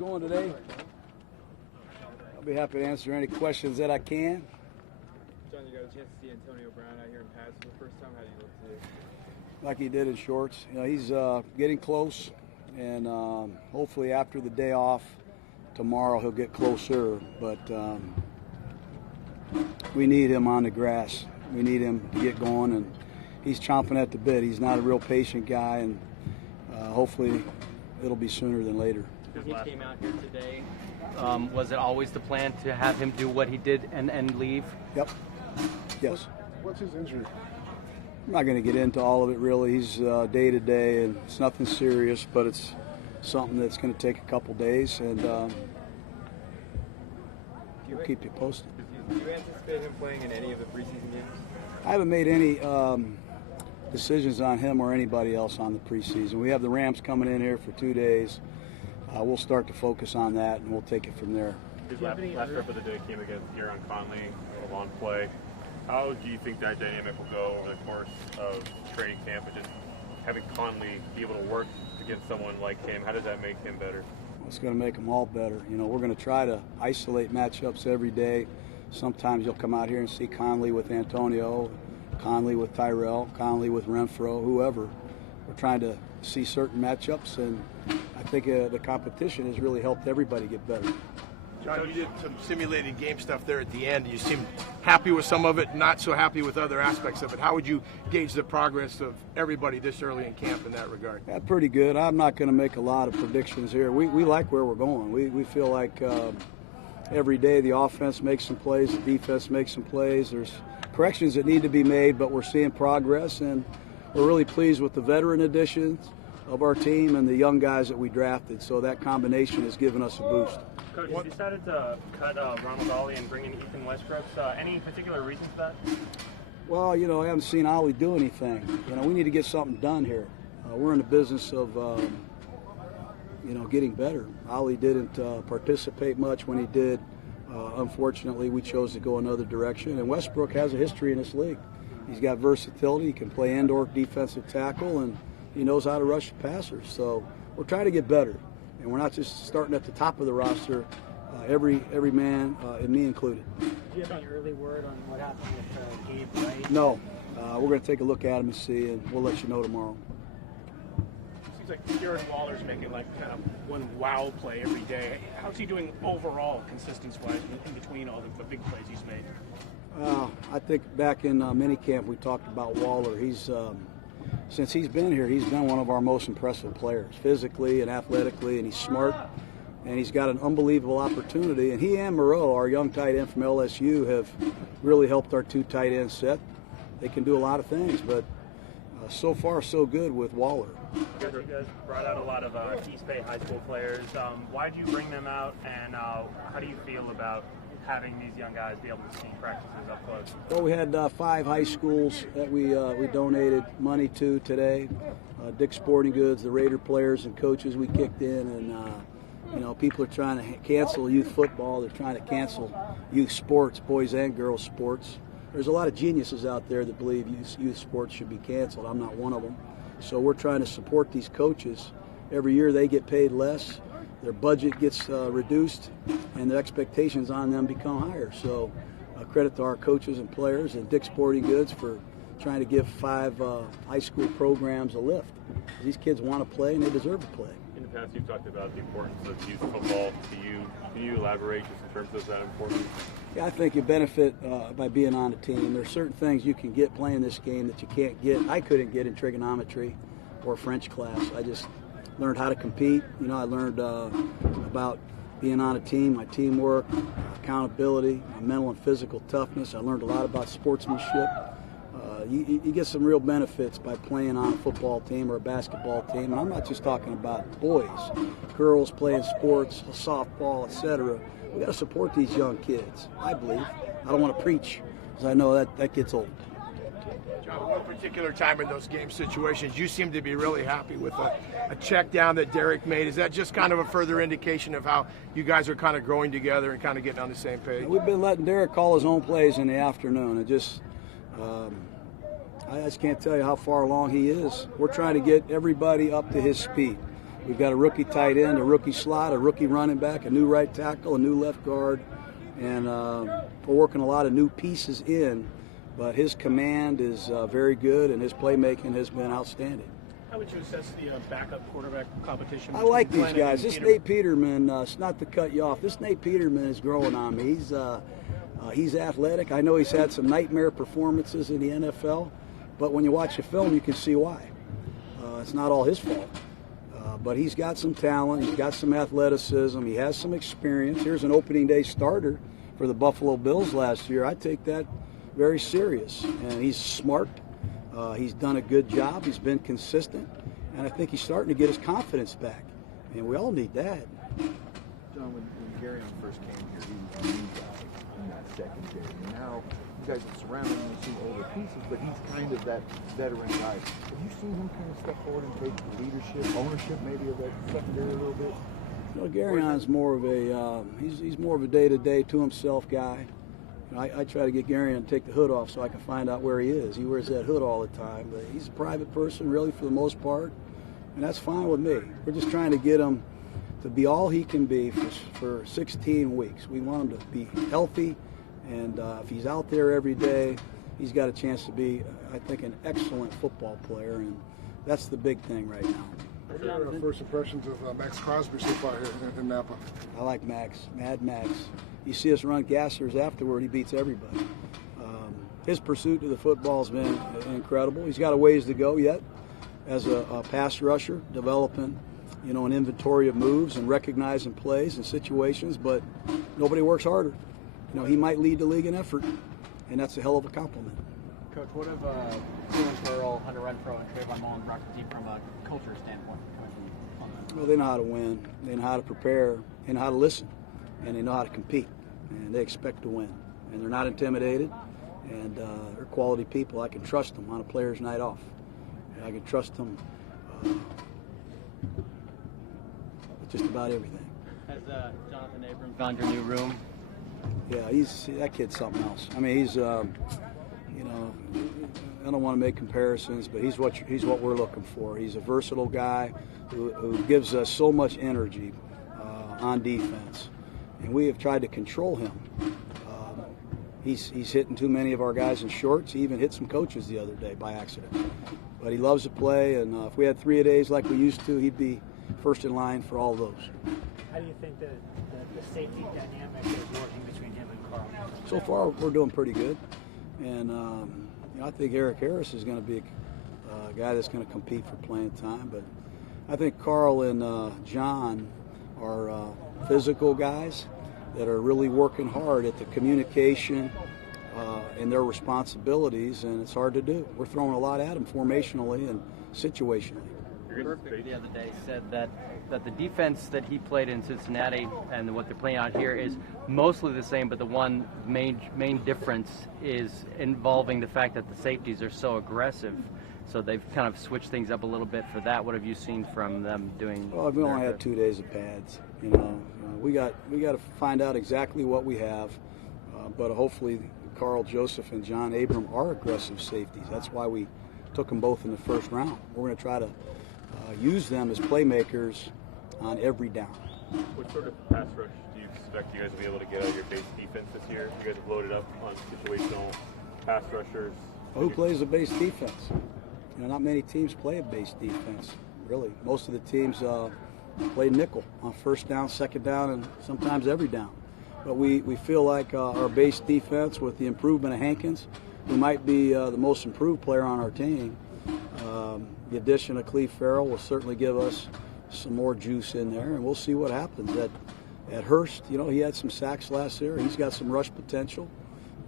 going today? I'll be happy to answer any questions that I can. John, you got a chance to see Antonio Brown out here in pads for the first time. How do you look today? Like he did in shorts. You know, he's getting close, and hopefully after the day off tomorrow he'll get closer. But we need him on the grass. We need him to get going, and he's chomping at the bit. He's not a real patient guy, and hopefully it'll be sooner than later. He came out here today. Was it always the plan to have him do what he did and leave? Yep. Yes. What's his injury? I'm not going to get into all of it, really. He's day to day, and it's nothing serious, but it's something that's going to take a couple days, and we'll keep you posted. Do you anticipate him playing in any of the preseason games? I haven't made any decisions on him or anybody else on the preseason. We have the Rams coming in here for 2 days. We'll start to focus on that, and we'll take it from there. His last rep of the day came against Gareon Conley, a long play. How do you think that dynamic will go over the course of training camp and just having Conley be able to work against someone like him? How does that make him better? It's going to make them all better. You know, we're going to try to isolate matchups every day. Sometimes you'll come out here and see Conley with Antonio, Conley with Tyrell, Conley with Renfro, whoever. We're trying to see certain matchups, and I think the competition has really helped everybody get better. John, you did some simulated game stuff there at the end. You seemed happy with some of it, not so happy with other aspects of it. How would you gauge the progress of everybody this early in camp in that regard? Yeah, pretty good. I'm not going to make a lot of predictions here. We like where we're going. We feel like every day the offense makes some plays, the defense makes some plays. There's corrections that need to be made, but we're seeing progress, and we're really pleased with the veteran additions of our team and the young guys that we drafted. So that combination has given us a boost. Coach, you decided to cut Ronald Ollie and bring in Ethan Westbrook. Any particular reason for that? Well, you know, I haven't seen Ollie do anything. You know, we need to get something done here. We're in the business of, you know, getting better. Ollie didn't participate much when he did. Unfortunately, we chose to go another direction. And Westbrook has a history in this league. He's got versatility. He can play indoor defensive tackle, and he knows how to rush passers. So we're trying to get better. And we're not just starting at the top of the roster, every man, and me included. Do you have any early word on what happened with Gabe Wright? No. We're going to take a look at him and see, and we'll let you know tomorrow. It seems like Darren Waller's making like kind of one wow play every day. How's he doing overall, consistency-wise, in between all the big plays he's made? I think back in minicamp we talked about Waller. He's since he's been here, he's been one of our most impressive players, physically and athletically, and he's smart, and he's got an unbelievable opportunity. And he and Moreau, our young tight end from LSU, have really helped our two tight end set. They can do a lot of things, but so far so good with Waller. You guys brought out a lot of East Bay high school players. Why did you bring them out, and how do you feel about having these young guys be able to see practices up close? Well, we had 5 high schools that we donated money to today. Dick's Sporting Goods, the Raider players and coaches we kicked in, and you know, people are trying to cancel youth football. They're trying to cancel youth sports, boys and girls sports. There's a lot of geniuses out there that believe youth sports should be canceled. I'm not one of them. So we're trying to support these coaches. Every year they get paid less. Their budget gets reduced, and the expectations on them become higher. So credit to our coaches and players and Dick's Sporting Goods for trying to give 5 high school programs a lift. These kids want to play, and they deserve to play. In the past, you've talked about the importance of youth football to you. Can you elaborate just in terms of that importance? Yeah, I think you benefit by being on a team. There's certain things you can get playing this game that you can't get. I couldn't get in trigonometry or French class. I just learned how to compete. You know, I learned about being on a team, my teamwork, accountability, my mental and physical toughness. I learned a lot about sportsmanship. You get some real benefits by playing on a football team or a basketball team. And I'm not just talking about boys, girls playing sports, softball, etc. We got to support these young kids, I believe. I don't want to preach, because I know that gets old. John, one particular time in those game situations, you seem to be really happy with a check down that Derek made. Is that just kind of a further indication of how you guys are kind of growing together and kind of getting on the same page? We've been letting Derek call his own plays in the afternoon. And just, I just can't tell you how far along he is. We're trying to get everybody up to his speed. We've got a rookie tight end, a rookie slot, a rookie running back, a new right tackle, a new left guard, and we're working a lot of new pieces in. But his command is very good, and his playmaking has been outstanding. How would you assess the backup quarterback competition? I like these Flanagan guys. and This Peterman? Nate Peterman, it's not to cut you off. This Nate Peterman is growing on me. He's athletic. I know he's had some nightmare performances in the NFL, but when you watch the film, you can see why. It's not all his fault. But he's got some talent. He's got some athleticism. He has some experience. Here's an opening day starter for the Buffalo Bills last year. I take that very serious. And he's smart. He's done a good job. He's been consistent. And I think he's starting to get his confidence back. And we all need that. John, when Gareon first came here, he was a new guy in that secondary. Now you guys are surrounding him with some older pieces, but he's kind of that veteran guy. Have you seen him kind of step forward and take leadership, ownership maybe of that secondary a little bit? You know, Gareon's more of a he's more of a day-to-day, to-himself guy. You know, I try to get Gareon to take the hood off so I can find out where he is. He wears that hood all the time, but he's a private person, really, for the most part, and that's fine with me. We're just trying to get him to be all he can be for 16 weeks. We want him to be healthy, and if he's out there every day, he's got a chance to be, I think, an excellent football player, and that's the big thing right now. What are your first impressions of Max Crosby so far here in Napa? I like Max, Mad Max. You see us run gassers afterward, he beats everybody. His pursuit of the football has been incredible. He's got a ways to go yet as a pass rusher, developing, you know, an inventory of moves and recognizing plays and situations, but nobody works harder. You know, he might lead the league in effort, and that's a hell of a compliment. Coach, what have Karl, Hunter Renfrow, and Trayvon Mullen brought to the team from a culture standpoint? Well, they know how to win, they know how to prepare, they know how to listen, and they know how to compete, and they expect to win. And they're not intimidated, and they're quality people. I can trust them on a player's night off. And I can trust them with just about everything. Has Johnathan Abram found your new room? Yeah, that kid's something else. I mean, he's, you know, I don't want to make comparisons, but he's what we're looking for. He's a versatile guy who gives us so much energy on defense, and we have tried to control him. He's hitting too many of our guys in shorts. He even hit some coaches the other day by accident. But he loves to play, and if we had 3-a-days like we used to, he'd be first in line for all those. How do you think the safety dynamic is working between him and Karl? So far, we're doing pretty good, and you know, I think Eric Harris is going to be a guy that's going to compete for playing time. But I think Karl and John are physical guys that are really working hard at the communication and their responsibilities, and it's hard to do. We're throwing a lot at them formationally and situationally. Burfict the other day said that the defense that he played in Cincinnati and what they're playing out here is mostly the same, but the one main difference is involving the fact that the safeties are so aggressive. So they've kind of switched things up a little bit for that. What have you seen from them doing? Well, we only had 2 days of pads. You know, we got to find out exactly what we have, but hopefully Karl, Joseph, and John Abram are aggressive safeties. That's why we took them both in the first round. We're going to try to use them as playmakers on every down. What sort of pass rush do you expect you guys to be able to get out of your base defense this year? You guys have loaded up on situational pass rushers. Well, who plays a base defense? You know, not many teams play a base defense, really. Most of the teams play nickel on first down, second down, and sometimes every down. But we feel like our base defense, with the improvement of Hankins, who might be the most improved player on our team, the addition of Cleve Farrell will certainly give us some more juice in there, and we'll see what happens. At Hurst, you know, he had some sacks last year. He's got some rush potential,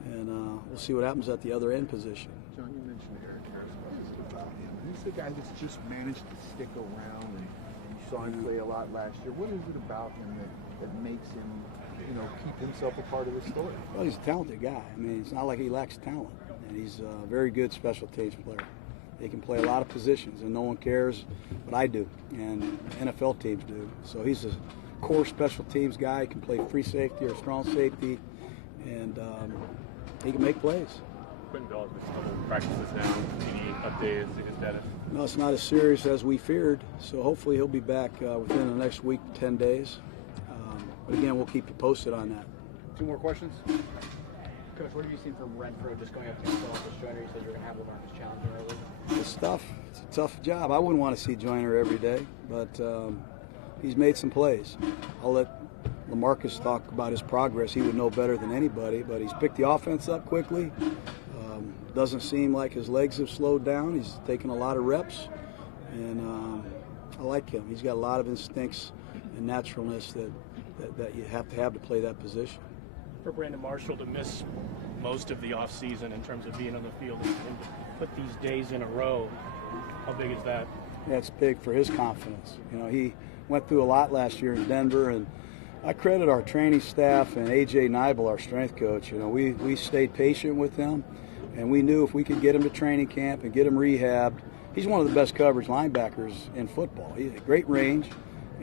and we'll see what happens at the other end position. John, you mentioned Eric Harris. What is it about him? He's the guy that's just managed to stick around, and you saw him play a lot last year. What is it about him that makes him, you know, keep himself a part of the story? Well, he's a talented guy. I mean, it's not like he lacks talent, and he's a very good special teams player. He can play a lot of positions, and no one cares, but I do, and NFL teams do. So he's a core special teams guy. He can play free safety or strong safety, and he can make plays. Quentin Bell has been couple practices now. Any updates to his status? No, it's not as serious as we feared, so hopefully he'll be back within the next week, 10 days. But again, we'll keep you posted on that. 2 more questions. Coach, what have you seen from Renfro just going up to himself as Joyner? You said you're going to have the largest challenge early. It's tough. It's a tough job. I wouldn't want to see Joyner every day, but he's made some plays. I'll let LaMarcus talk about his progress. He would know better than anybody, but he's picked the offense up quickly. Doesn't seem like his legs have slowed down. He's taken a lot of reps, and I like him. He's got a lot of instincts and naturalness that you have to play that position. For Brandon Marshall to miss most of the offseason in terms of being on the field and to put these days in a row, how big is that? That's big for his confidence. You know, he went through a lot last year in Denver, and I credit our training staff and A.J. Nibel, our strength coach. You know, we stayed patient with him, and we knew if we could get him to training camp and get him rehabbed. He's one of the best coverage linebackers in football. He has great range,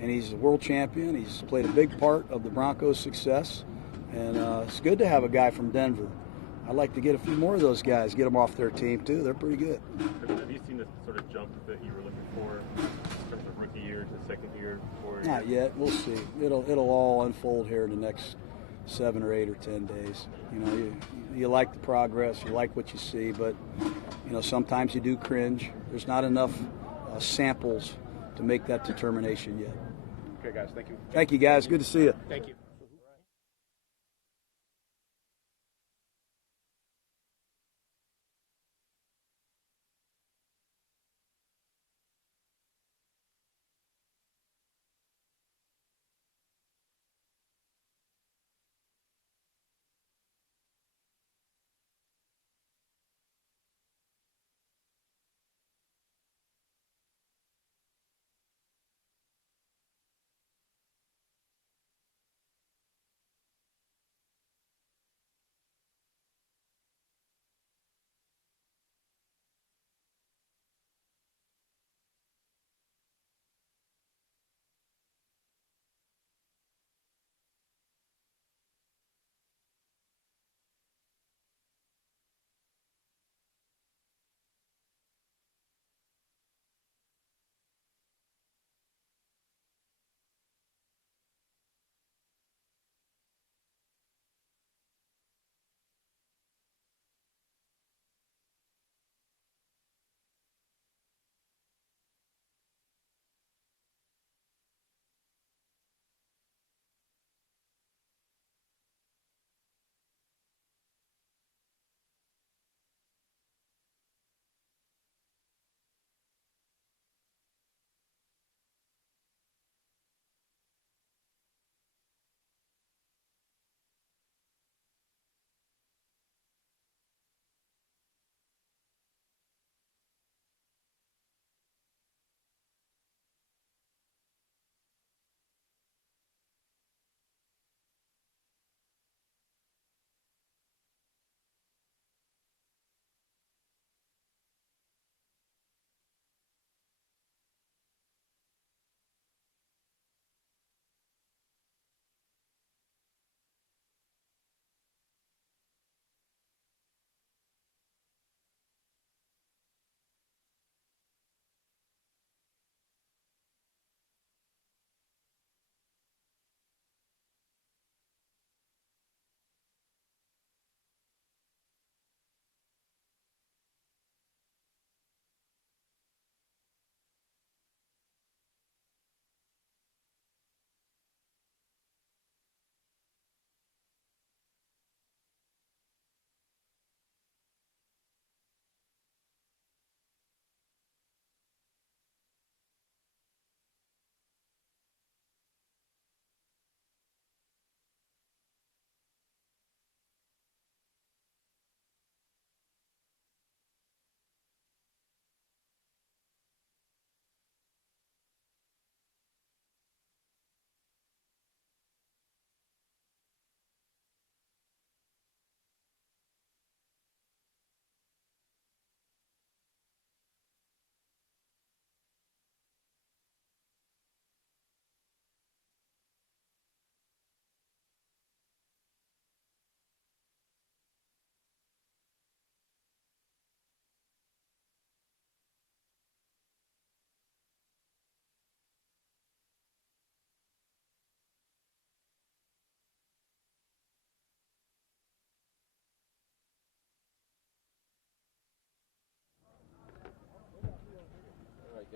and he's a world champion. He's played a big part of the Broncos' success, and it's good to have a guy from Denver. I'd like to get a few more of those guys, get them off their team too. They're pretty good. Have you seen the sort of jump that you were looking for in terms of rookie year to second year? Not yet. We'll see. It'll all unfold here in the next 7 or 8 or 10 days. You know, you like the progress, you like what you see, but you know sometimes you do cringe. There's not enough samples to make that determination yet. Okay, guys. Thank you. Thank you, guys. Good to see you. Thank you.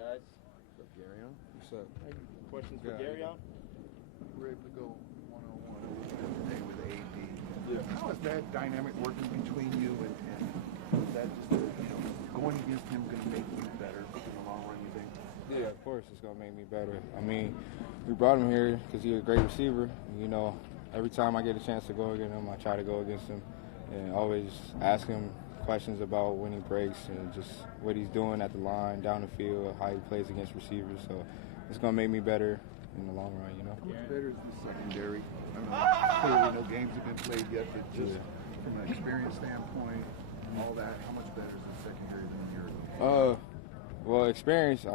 guys. What's up, Gareon? What's up? Questions for Gareon? We're able to go one-on-one today with AD. Yeah. How is that dynamic working between you and is that just, going against him going to make you better in the long run, you think? Yeah, of course it's going to make me better. I mean, we brought him here because he's a great receiver. Every time I get a chance to go against him, I try to go against him and always ask him questions about when he breaks and just what he's doing at the line, down the field, how he plays against receivers. So it's going to make me better in the long run, How much better is the secondary? Clearly no games have been played yet, but just from an experience standpoint and all that, how much better is the secondary than a year ago? Well, experience,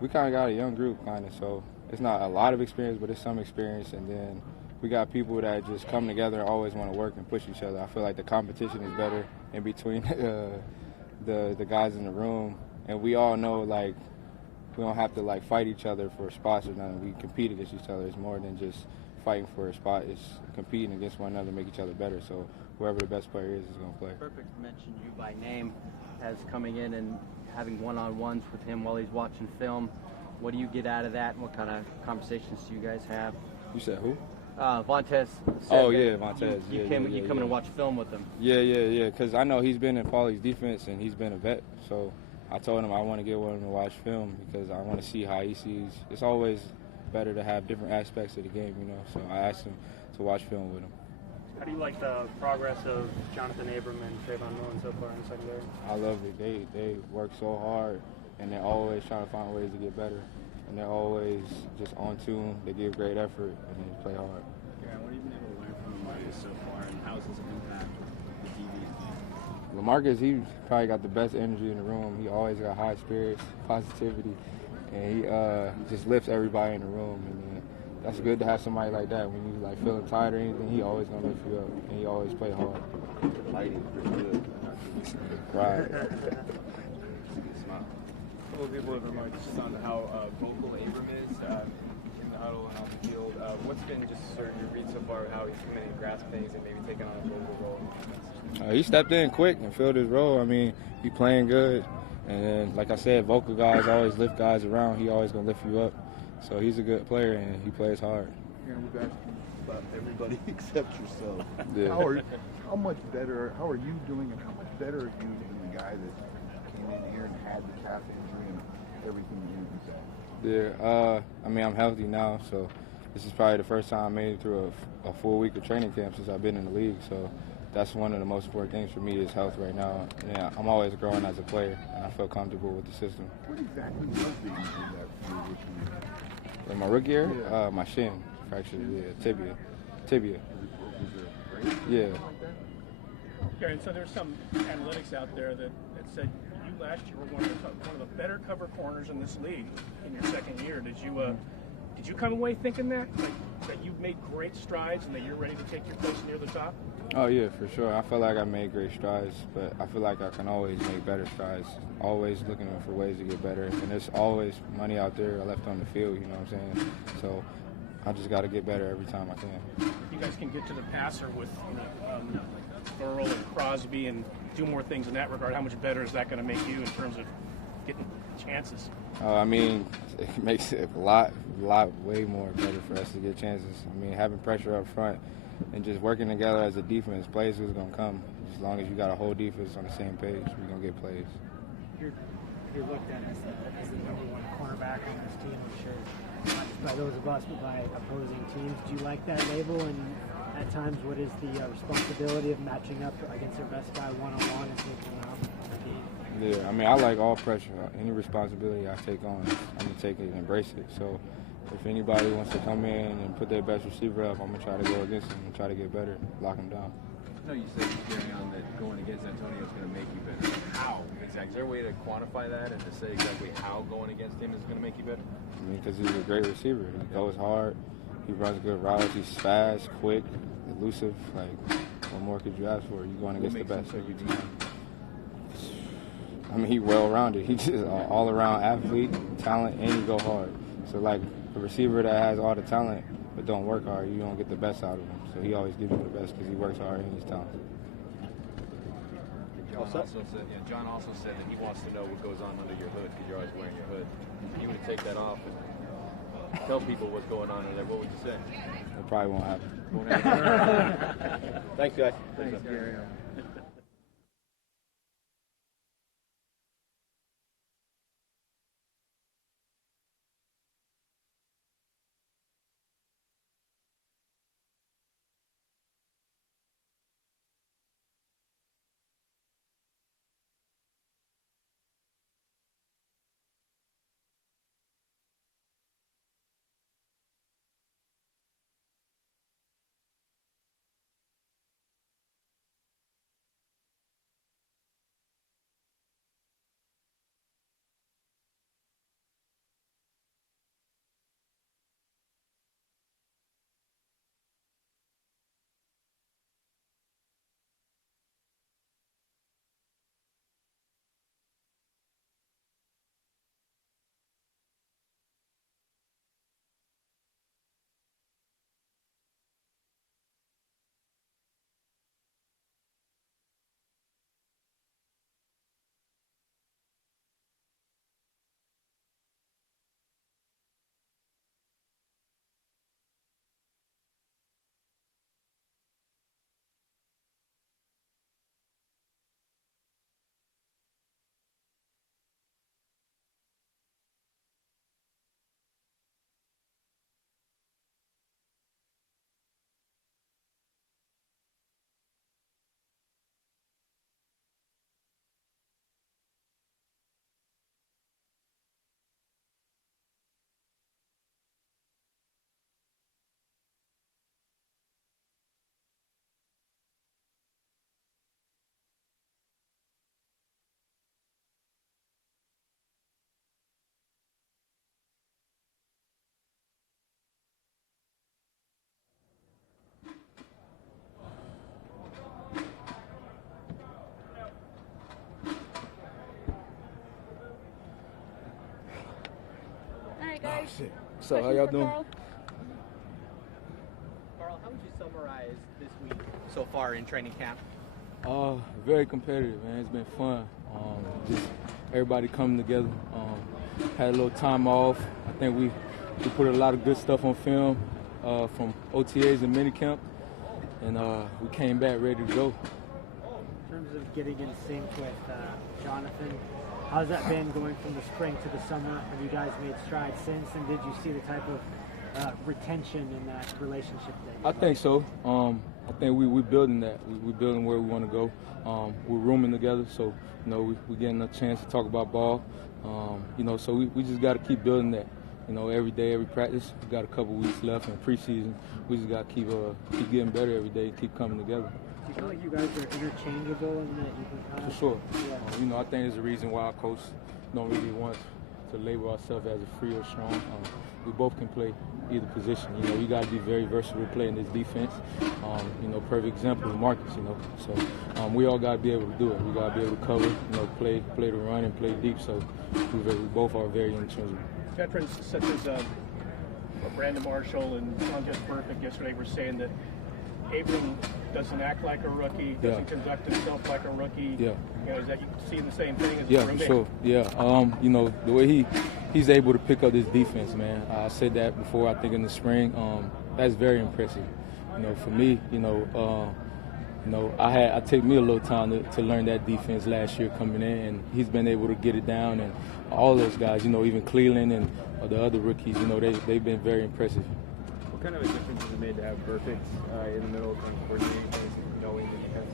we kind of got a young group, so it's not a lot of experience, but it's some experience. And then we got people that just come together and always want to work and push each other. I feel like the competition is better in between the guys in the room. And we all know, we don't have to, fight each other for spots or nothing. We compete against each other. It's more than just fighting for a spot. It's competing against one another to make each other better. So whoever the best player is going to play. Perfect to mention you by name as coming in and having one-on-ones with him while he's watching film. What do you get out of that, and what kind of conversations do you guys have? You said who? Vontez. Vontez. You come in and watch film with him. Yeah. Because I know he's been in Paulie's defense and he's been a vet. So I told him I want to get with him to watch film because I want to see how he sees. It's always better to have different aspects of the game, So I asked him to watch film with him. How do you like the progress of Johnathan Abram and Trayvon Mullen so far in the secondary? I love it. They work so hard, and they're always trying to find ways to get better. And they're always just on tune. They give great effort, and they play hard. Yeah, what have you been able to learn from Lamarcus so far, and how has this impacted the DBs? Lamarcus, he probably got the best energy in the room. He always got high spirits, positivity, and he just lifts everybody in the room. And that's good to have somebody like that. When you feeling tired or anything, he always gonna lift you up, and he always play hard. Lighting pretty good. Right. A couple of people have remarked just on how vocal Abram is in the huddle and on the field. What's been just sort of your read so far of how he's coming in and grasping things and maybe taking on a vocal role? He stepped in quick and filled his role. I mean, he playing good. And then, like I said, vocal guys always lift guys around. He always going to lift you up. So he's a good player, and he plays hard. Yeah, we've asked about everybody except yourself. Yeah. How much better, how are you doing, and how much better are you than the guy that came in here and had the calf injury and everything that you said? Yeah, I mean, I'm healthy now, so this is probably the first time I made it through a full week of training camp since I've been in the league. So that's one of the most important things for me is health right now. Yeah, I'm always growing as a player, and I feel comfortable with the system. What exactly was the injury that you were rookie? In my rookie year, my shin fractured, tibia. Yeah. Okay, and so there's some analytics out there that said you last year were one of the better cover corners in this league in your second year. Did you come away thinking that you've made great strides and that you're ready to take your place near the top? Oh yeah, for sure. I feel like I made great strides, but I feel like I can always make better strides. Always looking for ways to get better, and there's always money out there left on the field. You know what I'm saying? So I just got to get better every time I can. If you guys can get to the passer with Karl and Crosby and do more things in that regard, how much better is that going to make you in terms of getting chances? I mean, it makes it a lot way more better for us to get chances. I mean, having pressure up front and just working together as a defense, plays is going to come. As long as you got a whole defense on the same page, we're going to get plays. You're looked at as the number one cornerback on this team, I'm sure, not just by those of us, but by opposing teams. Do you like that label? And at times, what is the responsibility of matching up against their best guy one-on-one and taking him out? Yeah, I mean, I like all pressure. Any responsibility I take on, I'm going to take it and embrace it. So if anybody wants to come in and put their best receiver up, I'm going to try to go against them and try to get better, lock them down. I know you said, Gareon, that going against Antonio is going to make you better. How exactly? Is there a way to quantify that and to say exactly how going against him is going to make you better? I mean, because he's a great receiver. He goes hard. He runs good routes. He's fast, quick, elusive. What more could you ask for? You're going against the best every time. I mean, he's well-rounded. He's just an all-around athlete, talent, and he go hard. So, a receiver that has all the talent but don't work hard, you don't get the best out of him. So he always gives you the best because he works hard and he's talented. John also said that he wants to know what goes on under your hood because you're always wearing your hood. If you were to take that off and tell people what's going on in there, what would you say? It probably won't happen. Won't happen. Thanks, guys. Thanks, Gary. Guys. What's up? How y'all doing? Karl, How would you summarize this week so far in training camp? Very competitive, man. It's been fun. Just everybody coming together. Had a little time off. I think we put a lot of good stuff on film from OTAs and minicamp, and we came back ready to go. In terms of getting in sync with Johnathan, how's that been going from the spring to the summer? Have you guys made strides since, and did you see the type of retention in that relationship? I think so. I think we're building that. We're building where we want to go. We're rooming together, so we're getting a chance to talk about ball. So we just got to keep building that. Every day, every practice. We got a couple weeks left in preseason. We just got to keep getting better every day, keep coming together. Do you feel like you guys are interchangeable in that you can kind of... For sure. Yeah. I think there's a reason why our coach don't really want to label ourselves as a free or strong. We both can play either position. You got to be very versatile playing this defense. Perfect example is Marcus. So we all got to be able to do it. We got to be able to cover. Play the run and play deep. So we both are very interchangeable. Veterans such as Brandon Marshall and John Perfect yesterday were saying that Abram doesn't act like a rookie, doesn't conduct himself like a rookie. Yeah. Is that you seeing the same thing as Yeah, for sure. Yeah. The way he's able to pick up this defense, man. I said that before. I think in the spring, that's very impressive. For me, I take me a little time to learn that defense last year coming in, and he's been able to get it down. And all those guys, even Cleveland and the other rookies, they've been very impressive. What kind of a difference has it made to have Perfect in the middle of coordinating things, knowing the defense?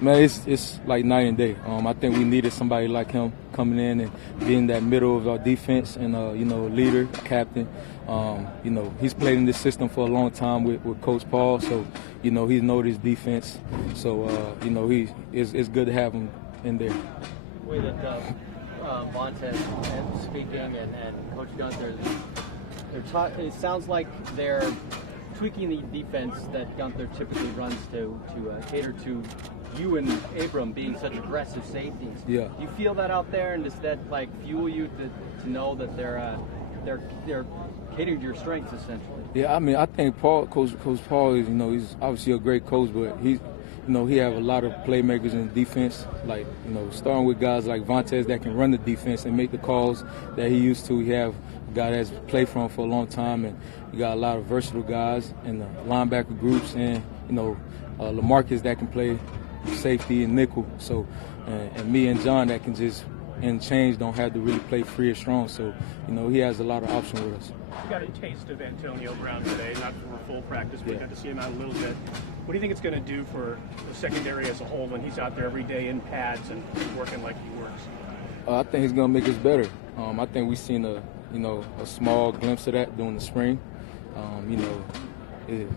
Man, it's like night and day. I think we needed somebody like him coming in and being that middle of our defense and leader, captain. He's played in this system for a long time with Coach Paul, so he knows his defense. So it's good to have him in there. The way that Montez is speaking and Coach Gunther, it sounds like they're tweaking the defense that Gunther typically runs to cater to you and Abram being such aggressive safeties. Yeah. Do you feel that out there, and does that fuel you to know that they're catering to your strengths essentially? Yeah, I think Coach Paul is he's obviously a great coach, but he have a lot of playmakers in the defense, like, starting with guys like Vontaze that can run the defense and make the calls that he used to. He have a guy that's played for him for a long time, and you got a lot of versatile guys in the linebacker groups, and, LaMarcus that can play safety and nickel. So, and me and John that can just, and change, don't have to really play free or strong. So, he has a lot of options with us. You got a taste of Antonio Brown today, not for full practice, but got to see him out a little bit. What do you think it's going to do for the secondary as a whole when he's out there every day in pads and working like he works? I think he's going to make us better. I think we've seen a small glimpse of that during the spring.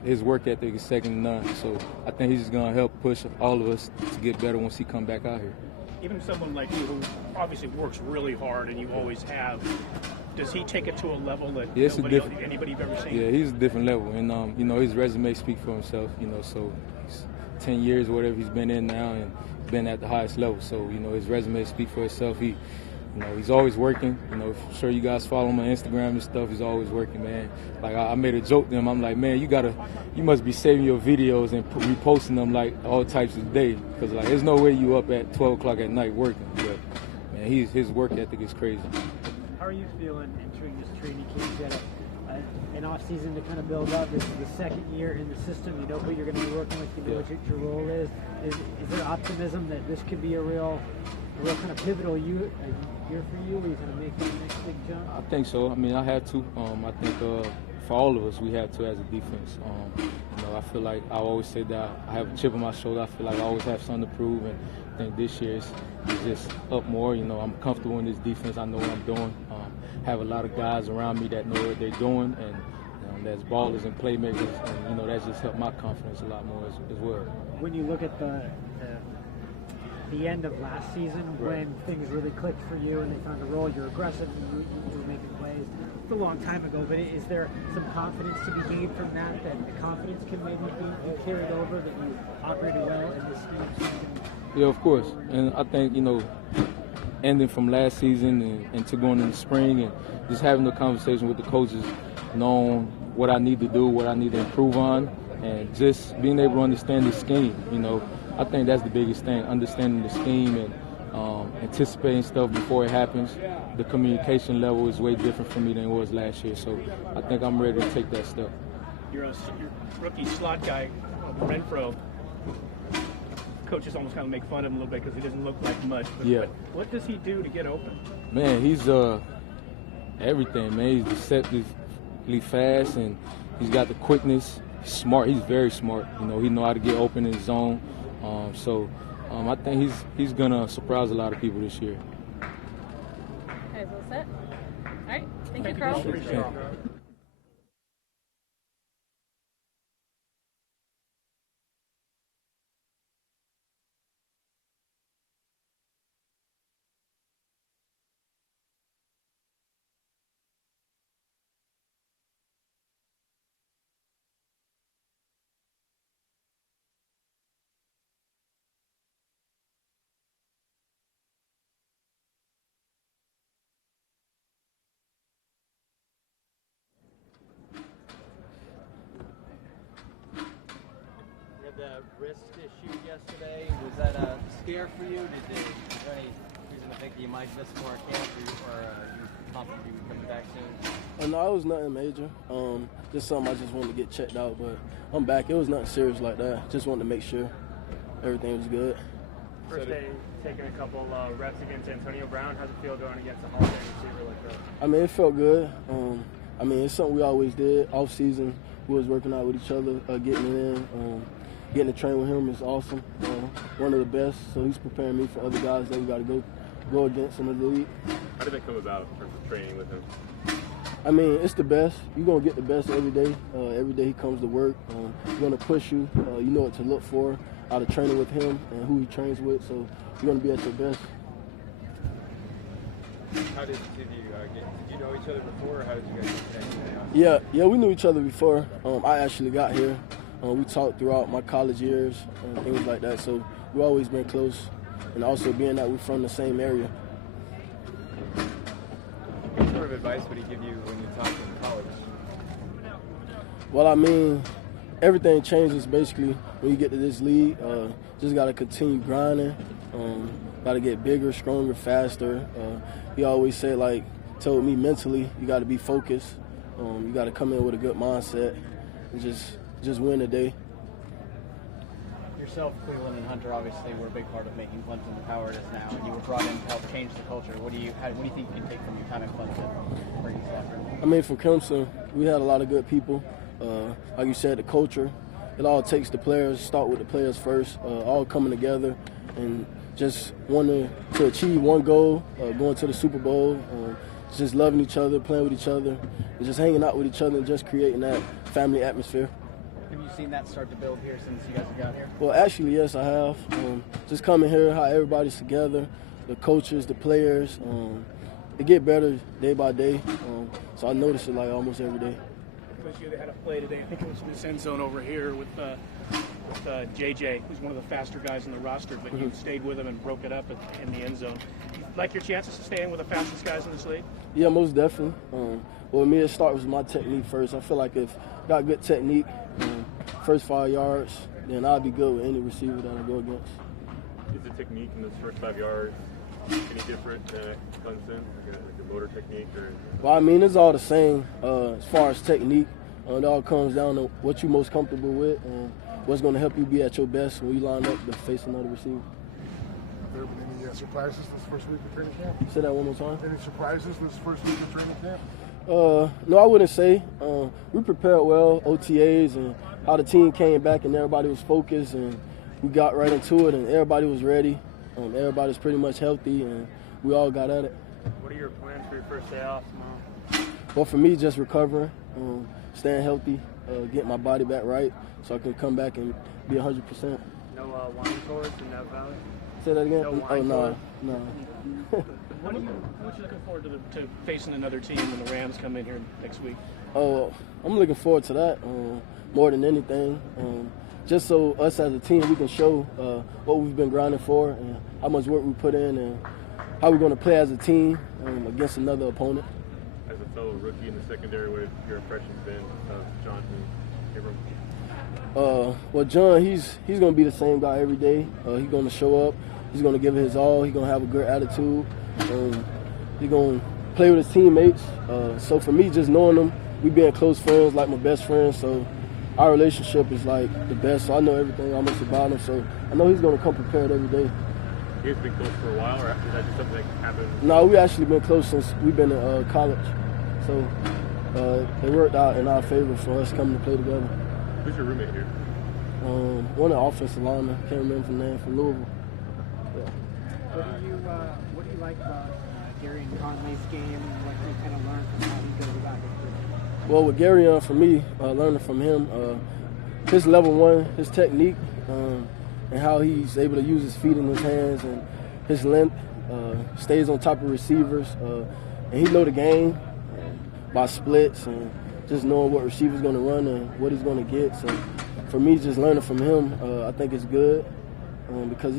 His work ethic is second to none. So I think he's just going to help push all of us to get better once he come back out here. Even someone like you who obviously works really hard and you always have, does he take it to a level that anybody you've ever seen? Yeah, he's a different level. And, his resume speaks for himself, so 10 years or whatever he's been in now and been at the highest level. So, his resume speaks for itself. He's always working. I'm sure you guys follow him on Instagram and stuff. He's always working, man. Like, I made a joke to him. I'm like, man, you must be saving your videos and reposting them like all types of day. Because, like, there's no way you up at 12 o'clock at night working. But, man, his work ethic is crazy. How are you feeling entering this training camp? You had an off-season to kind of build up. This is the second year in the system. You know who you're going to be working with. You know what your role is. Is there optimism that this could be a real kind of pivotal year for you? Are you going to make that next big jump? I think so. I have to. I think for all of us, we have to as a defense. I feel like I always say that I have a chip on my shoulder. I feel like I always have something to prove, and I think this year it's just up more. I'm comfortable in this defense. I know what I'm doing. Have a lot of guys around me that know what they're doing, and there's ballers and playmakers, and that's just helped my confidence a lot more as well. When you look at the end of last season, when things really clicked for you and they found a role, you're aggressive, and you were making plays. It's a long time ago, but is there some confidence to be gained from that the confidence can maybe be carried over, that you operated well in this scheme? Yeah, of course. And I think, ending from last season and to going in the spring and just having the conversation with the coaches, knowing what I need to do, what I need to improve on, and just being able to understand the scheme. I think that's the biggest thing, understanding the scheme and anticipating stuff before it happens. The communication level is way different for me than it was last year, so I think I'm ready to take that step. You're a rookie slot guy, Renfro. Coaches almost kind of make fun of him a little bit because he doesn't look like much. But what does he do to get open? Man, he's everything, man. He's deceptively fast, and he's got the quickness. He's smart. He's very smart. He know how to get open in his zone. I think he's gonna surprise a lot of people this year. Okay, well set. All right, thank you, Karl. The wrist issue yesterday, was that a scare for you? Is there any reason to think that you might miss more camp, or you confident you would come back soon? No, it was nothing major. Just something I just wanted to get checked out, but I'm back. It was nothing serious like that. Just wanted to make sure everything was good. First day taking a couple reps against Antonio Brown. How's it feel going against a holiday receiver like that? It felt good. It's something we always did. Off season, we was working out with each other, getting it in. Getting to train with him is awesome. One of the best. So he's preparing me for other guys that we got to go against in the league. How did that come about for training with him? It's the best. You're going to get the best every day. Every day he comes to work. He's going to push you. You know what to look for out of training with him and who he trains with. So you're going to be at your best. How did you know each other before, or how did you guys connect? Yeah, we knew each other before I actually got here. We talked throughout my college years and things like that, so we've always been close, and also being that we're from the same area. What sort of advice would he give you when you talk in college? Well, everything changes basically when you get to this league. Just got to continue grinding. Got to get bigger, stronger, faster. He always said, like, told me mentally, you got to be focused. You got to come in with a good mindset and just win the day. Yourself, Cleveland, and Hunter obviously were a big part of making Clemson the power it is now, and you were brought in to help change the culture. What do you think you can take from your time at Clemson, bring this effort? I mean, for Clemson, we had a lot of good people. Like you said, the culture. It all takes the players. Start with the players first. All coming together and just wanting to achieve one goal, going to the Super Bowl. Just loving each other, playing with each other, and just hanging out with each other, and just creating that family atmosphere. Have you seen that start to build here since you guys have got here? Well, actually, yes, I have. Just coming here, how everybody's together, the coaches, the players, it get better day by day. So I notice it like almost every day. Coach, you had a play today. I think it was in this end zone over here with JJ, who's one of the faster guys in the roster, but you stayed with him and broke it up in the end zone. You like your chances to stay in with the fastest guys in this league? Yeah, most definitely. Well, with me, it starts with my technique first. I feel like if I got good technique, first 5 yards, then I'll be good with any receiver that I go against. Is the technique in those first 5 yards any different than Clemson, like a motor technique? Or? Well, I mean, it's all the same as far as technique. It all comes down to what you're most comfortable with and what's going to help you be at your best when you line up to face another receiver. Have there been any surprises this first week of training camp? Say that one more time. Any surprises this first week of training camp? No, I wouldn't say. We prepared well, OTAs, and how the team came back and everybody was focused, and we got right into it, and everybody was ready. Everybody's pretty much healthy, and we all got at it. What are your plans for your first day off tomorrow? Well, for me, just recovering, staying healthy, getting my body back right so I can come back and be 100%. No wine tours in Napa Valley? Say that again? No wine no. What are you looking forward to facing another team when the Rams come in here next week? Oh, I'm looking forward to that more than anything. Just so us as a team, we can show what we've been grinding for and how much work we put in and how we're going to play as a team against another opponent. As a fellow rookie in the secondary, what have your impressions been of Johnathan Abram? Well, John, he's going to be the same guy every day. He's going to show up. He's going to give it his all. He's going to have a good attitude. He's going to play with his teammates. So for me, just knowing him, we being close friends, like my best friends. So our relationship is like the best. So I know everything almost about him. So I know he's going to come prepared every day. You guys been close for a while, or is that just something that happened? No, we actually been close since we've been in college. So it worked out in our favor for us coming to play together. Who's your roommate here? One of the offensive linemen. Can't remember the name, from Louisville. Yeah. What do you like about Gareon Conley's game and what you kind of learn from how he goes about it? Well, with Gareon, for me, learning from him, his level one, his technique, and how he's able to use his feet and his hands and his length, stays on top of receivers, and he know the game by splits and just knowing what receiver's going to run and what he's going to get. So for me, just learning from him, I think it's good because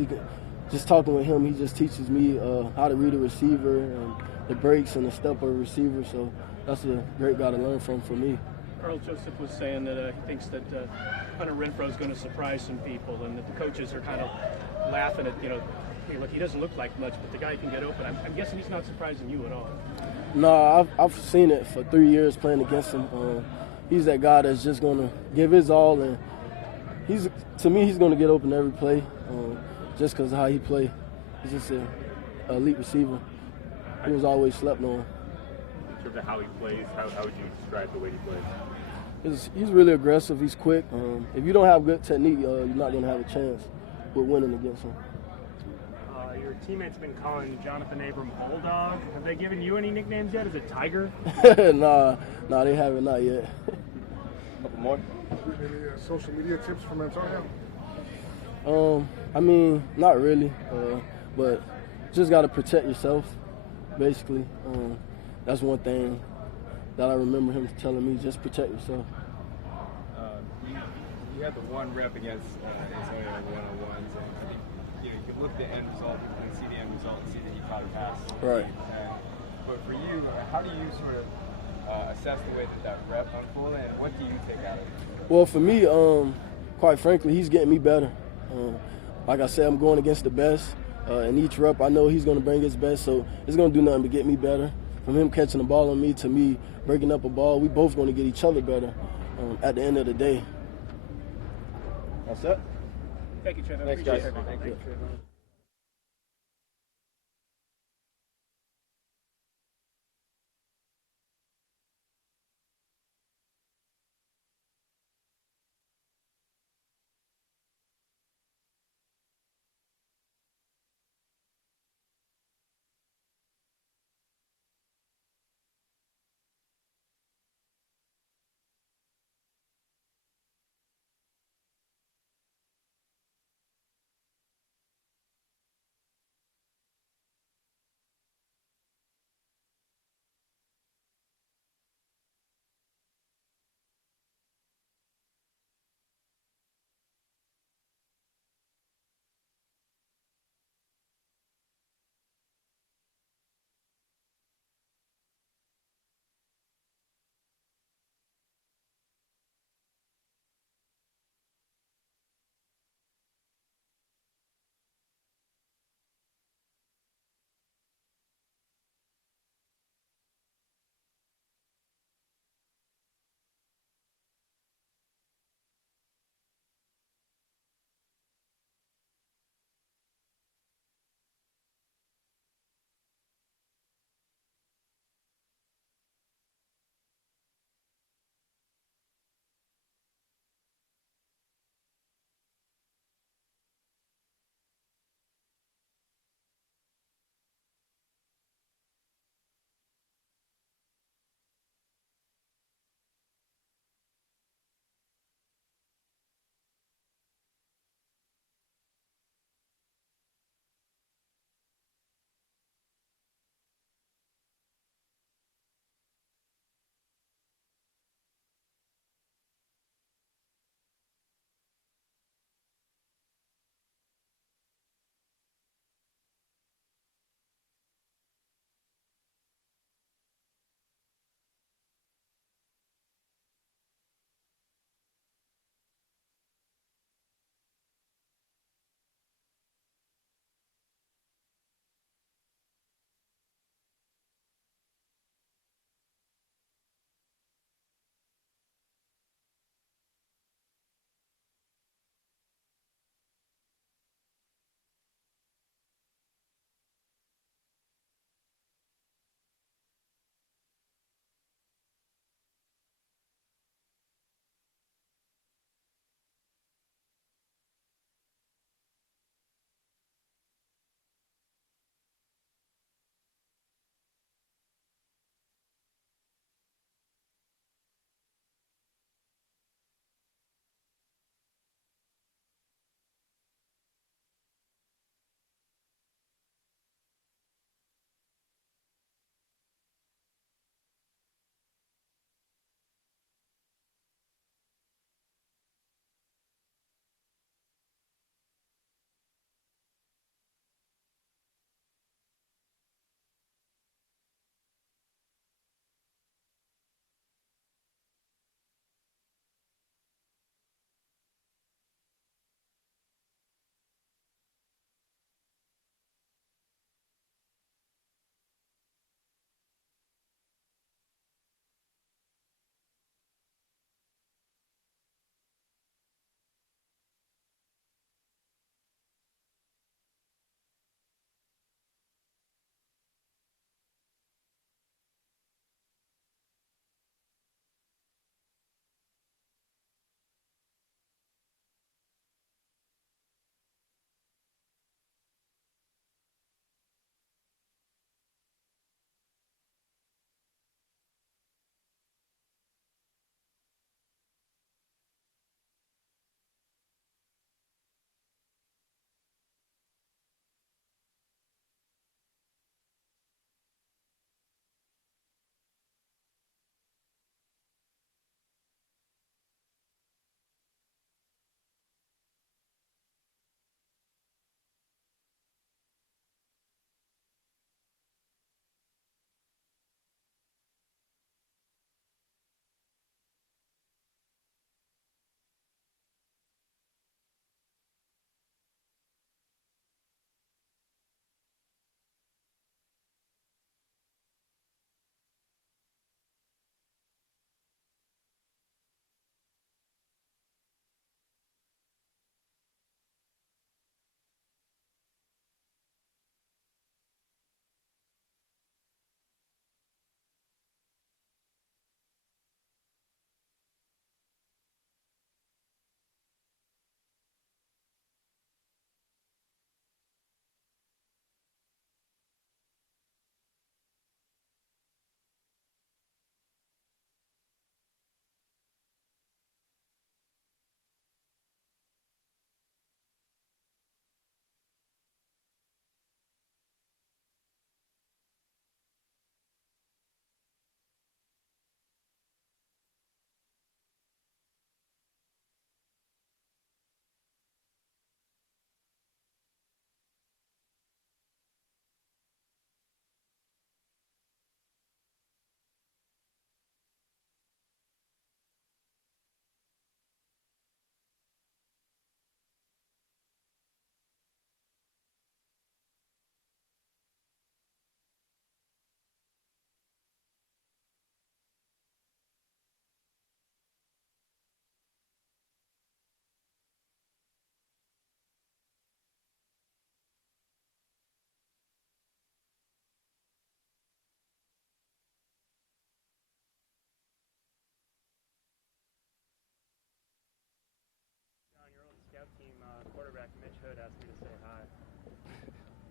just talking with him, he just teaches me how to read a receiver and the breaks and the step of a receiver. So that's a great guy to learn from for me. Karl Joseph was saying that he thinks that Hunter Renfrow is going to surprise some people and that the coaches are kind of laughing at, look, he doesn't look like much, but the guy can get open. I'm guessing he's not surprising you at all. No, I've seen it for 3 years playing against him. He's that guy that's just going to give his all, and to me, he's going to get open every play just because of how he plays. He's just an elite receiver. He was always slept on. In terms of how he plays, how would you describe the way he plays? He's really aggressive. He's quick. If you don't have good technique, you're not going to have a chance with winning against him. Your teammates have been calling Johnathan Abram Bulldog. Have they given you any nicknames yet? Is it Tiger? Nah, they haven't, not yet. Couple more. Any social media tips from Antonio? I mean, not really, but just got to protect yourself, basically. That's one thing that I remember him telling me, just protect yourself. You had the one rep against Antonio in one-on-ones, and I think you can look at the end result and see the end result and see that he caught a pass. Right. But for you, how do you sort of assess the way that rep unfolded, and what do you take out of it? Well, for me, quite frankly, he's getting me better. Like I said, I'm going against the best. In each rep, I know he's going to bring his best, so it's going to do nothing but get me better. From him catching the ball on me to me breaking up a ball, we both going to get each other better at the end of the day. That's it. Thank you, Trayvon. Thanks, Appreciate guys. it. Thank you.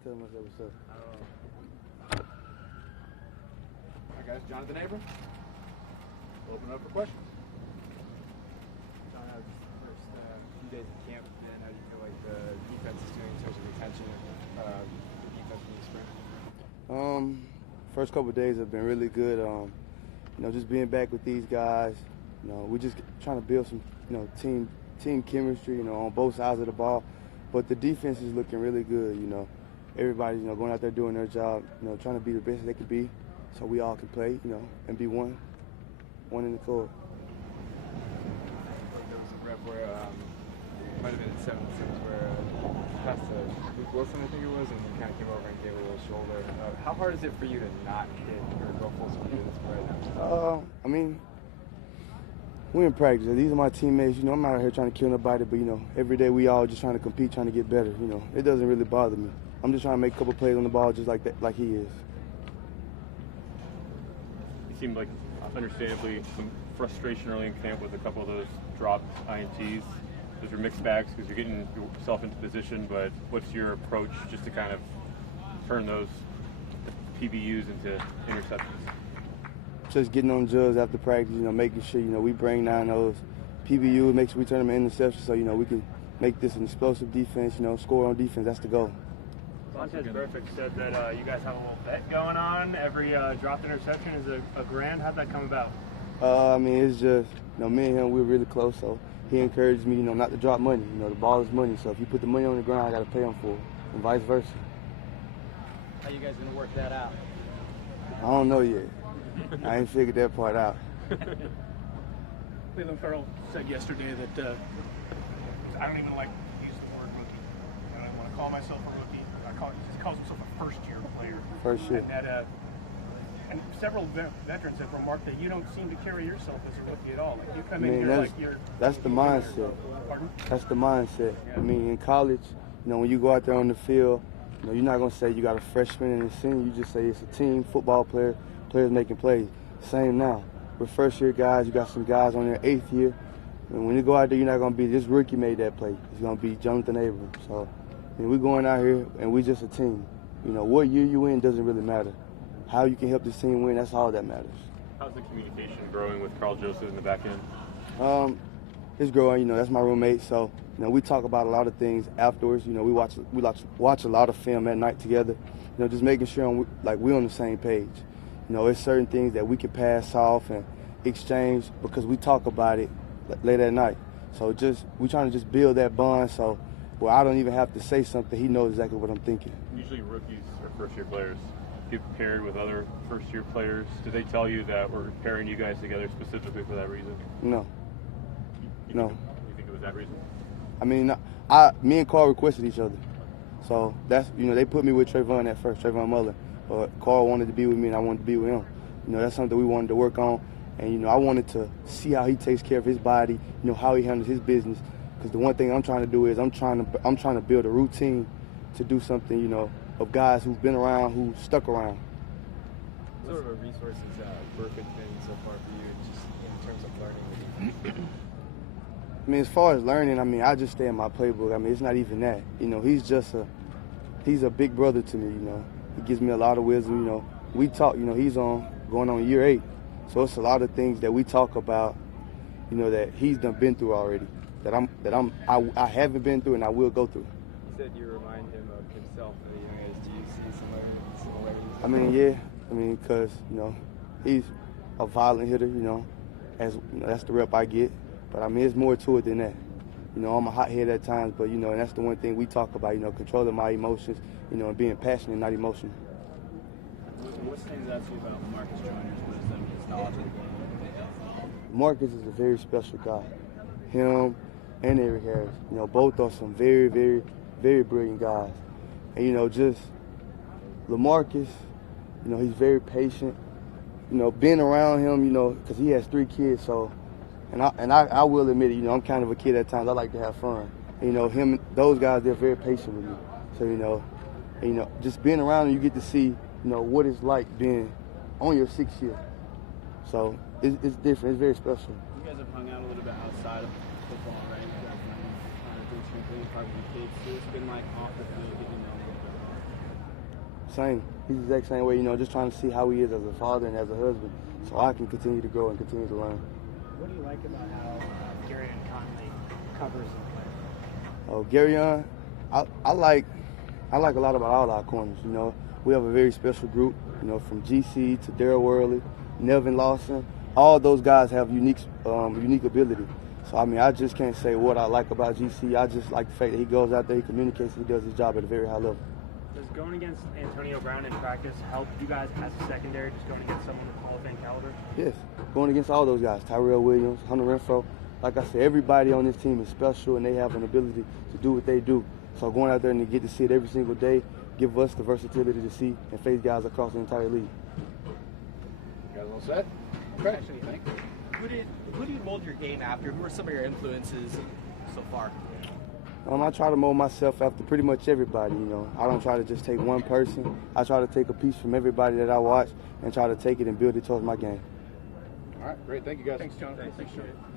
tell him I said what's up. All right, guys. Johnathan Abram. Open up for questions. John, first few days of camp, and how do you feel like the defense is doing in terms of retention of the defense in the spring? First couple of days have been really good. Just being back with these guys. We're just trying to build some, team chemistry, on both sides of the ball. But the defense is looking really good. Everybody's, going out there doing their job, trying to be the best they can be, so we all can play, and be one in the court. There was a rep where it might have been at 7-6 where passed to Luke Wilson, I think it was, and he kind of came over and gave a little shoulder. How hard is it for you to not hit or go full speed at this point right now? We're in practice. These are my teammates. I'm not out here trying to kill nobody, but, every day we all just trying to compete, trying to get better. It doesn't really bother me. I'm just trying to make a couple plays on the ball just like that, like he is. It seemed like, understandably, some frustration early in camp with a couple of those dropped INTs. Those are mixed bags because you're getting yourself into position, but what's your approach just to kind of turn those PBUs into interceptions? Just getting on drills after practice, making sure, we bring down those PBUs, make sure we turn them into interceptions so, we can make this an explosive defense, score on defense. That's the goal. Montez Burfict said that you guys have a little bet going on. Every dropped interception is a grand. How'd that come about? It's just, me and him, we're really close, so he encouraged me, not to drop money. The ball is money, so if you put the money on the ground, I got to pay him for it, and vice versa. How you guys going to work that out? I don't know yet. I ain't figured that part out. Karl said yesterday that I don't even like to use the word rookie. I don't want to call myself a rookie. He calls himself a first-year player. First year. And several veterans have remarked that you don't seem to carry yourself as a rookie at all. Like you come in here like you're. That's the mindset. Pardon? That's the mindset. Yeah. In college, when you go out there on the field, you're not gonna say you got a freshman and a senior. You just say it's a team football player. Players making plays. Same now. We're first-year guys. You got some guys on their 8th year. And when you go out there, you're not going to be this rookie made that play. It's going to be Johnathan Abram. So we're going out here, and we're just a team. What year you in doesn't really matter. How you can help this team win, that's all that matters. How's the communication growing with Karl Joseph in the back end? It's growing. That's my roommate. So, we talk about a lot of things afterwards. We watch a lot of film at night together. Just making sure we're on the same page. It's certain things that we can pass off and exchange because we talk about it late at night. So we're trying to just build that bond so I don't even have to say something. He knows exactly what I'm thinking. Usually rookies or first-year players get paired with other first-year players. Do they tell you that we're pairing you guys together specifically for that reason? No. No. You think it was that reason? Me and Karl requested each other. So that's, they put me with Trayvon at first, Trayvon Mullen. But Karl wanted to be with me, and I wanted to be with him. That's something we wanted to work on. And, I wanted to see how he takes care of his body, how he handles his business. Because the one thing I'm trying to do is I'm trying to build a routine to do something, of guys who've been around, who stuck around. What sort of a resource has Burfict been so far for you just in terms of learning the defense? As far as learning, I just stay in my playbook. It's not even that. He's a big brother to me, He gives me a lot of wisdom, We talk, he's going on year 8. So it's a lot of things that we talk about, that he's been through already, that I haven't been through and I will go through. You said you remind him of himself at a young age. Do you see similarities? Yeah. Because, he's a violent hitter, that's the rep I get. But, it's more to it than that. I'm a hothead at times, but, and that's the one thing we talk about, controlling my emotions, and being passionate, not emotional. What stands out to you about Marcus Joyner's wisdom, his knowledge of the game? Marcus is a very special guy. Him and Eric Harris, both are some very, very, very brilliant guys. And, just LaMarcus, he's very patient. Being around him, because he has 3 kids, so, and I will admit it, I'm kind of a kid at times. I like to have fun. And, those guys, they're very patient with me. So, just being around him, you get to see, what it's like being on your 6th year. So it's different. It's very special. You guys have hung out a little bit outside of football, right? You guys have been doing some things, probably with kids. So it's been like off the field, getting to know a little bit more. Same. He's the exact same way, you know, just trying to see how he is as a father and as a husband so I can continue to grow and continue to learn. What do you like about how Gareon Conley covers and plays? Oh, Gareon, I like a lot about all our corners, you know. We have a very special group, you know, from GC to Darryl Worley, Nevin Lawson. All those guys have unique ability. So, I mean, I just can't say what I like about GC. I just like the fact that he goes out there, he communicates, he does his job at a very high level. Does going against Antonio Brown in practice help you guys as a secondary, just going against someone with Hall of Fame caliber? Yes, going against all those guys, Tyrell Williams, Hunter Renfro. Like I said, everybody on this team is special and they have an ability to do what they do. So going out there and to get to see it every single day give us the versatility to see and face guys across the entire league. You guys all set? Okay. Who do you mold your game after? Who are some of your influences so far? I try to mold myself after pretty much everybody, you know. I don't try to just take one person. I try to take a piece from everybody that I watch and try to take it and build it towards my game. All right, great. Thank you, guys. Thanks, John. Thanks, John.